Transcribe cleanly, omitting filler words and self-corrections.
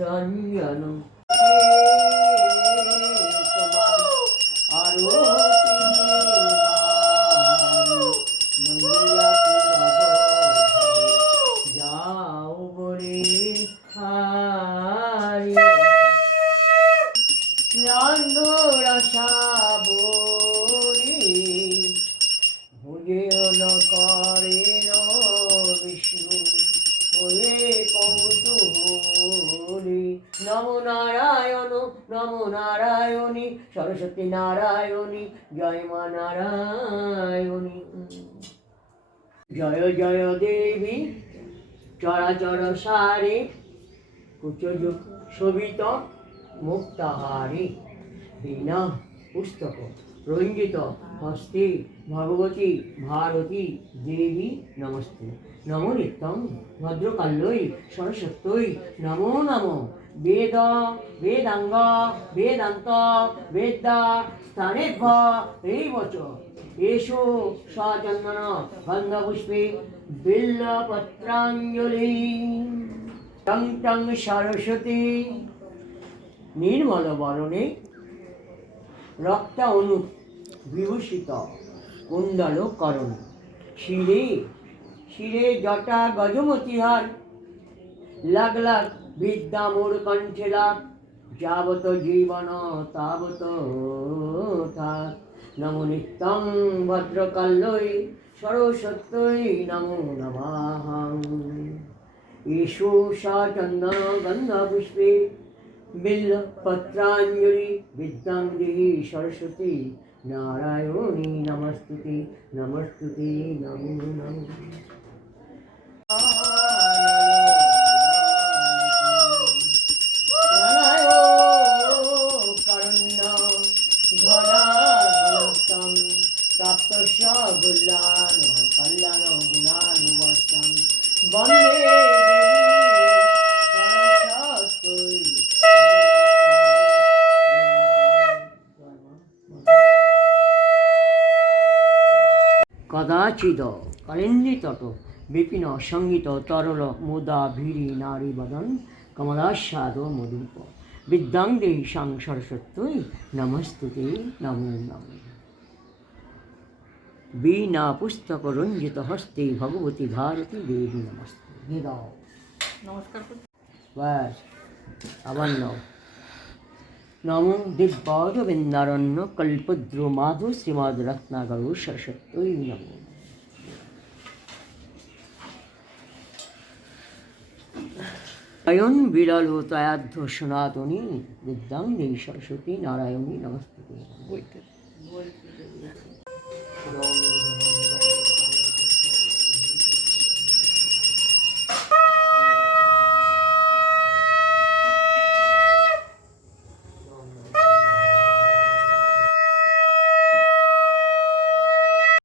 রঞ্জন তোমার আরো যাও বরে হারি রান্ধরসা বরে ভুজেও ন করেন বিষ্ণু হয়ে কৌতূহলী। নমো নারায়ণ নমো নারায়ণী সরস্বতী নারায়ণী জয় মা নারায়ণী। জয় জয় দেবী চরাচর সারে কুচজ শোভিত মুক্তাহারে। বীণা পুস্তক রঞ্জিত হস্তে ভগবতী ভারতী দেবী নমস্তে। নমো নিত্যং ভদ্রকাল্যৈ সরস্বত্যৈ নমো নমো। বেদ বেদাঙ্গ বেদান্ত বেদ্যা স্থানেভ্য এইবচ এষো সচন্দন গন্ধপুষ্পে বিল্লপত্রাঞ্জলি। টং টং সরস্বতী নির্মল বরণে রক্ত অনু বিভূষিত কুণ্ডল করণ। শিরে শিরে জটা গজমতিহার লাগ লাগ বিদ্যা মোর কণ্ঠে লাগ। যাবত জীবন তাবত থাক। নমো নিত্যং ভদ্রকাল্যৈ সরস্বত্যৈ নমো নমঃ। এষো সচন্দন গন্ধপুষ্পে বিল্লপত্রাঞ্জলি বিদ্যাং দেহি সরস্বতী নারায়ণী নমস্তুতে নমস্তুতে নমো নমঃ। প্রাপ্তস্য গুল্লান কল্যাণ গুণানুবর্ষং বন্দে কদাচিদ কালিন্দীতট বিপিন সঙ্গীত তরল মুদা ভীরি নারী বদন কমলাস্বাদ মধুপ। বিদ্যাং দেহি সাং সরস্বত্যৈ নমস্তুতে নমো নমঃ। বীণা পুস্তক রঞ্জিত হস্তে ভগবতী ভারতী দেবী নমস্তে। নমস্কার। ব্যাস আবার নাও। নমো দিব্যারবিন্দারণ্য কল্পদ্রু মাধু শ্রীমদ রত্নাগরু সরস্বত্যৈ নমো। অয়ন বিরল তয়াধ্য সনাতনী বিদ্যাং দেহি সরস্বতী নারায়ণী নমস্তুতে।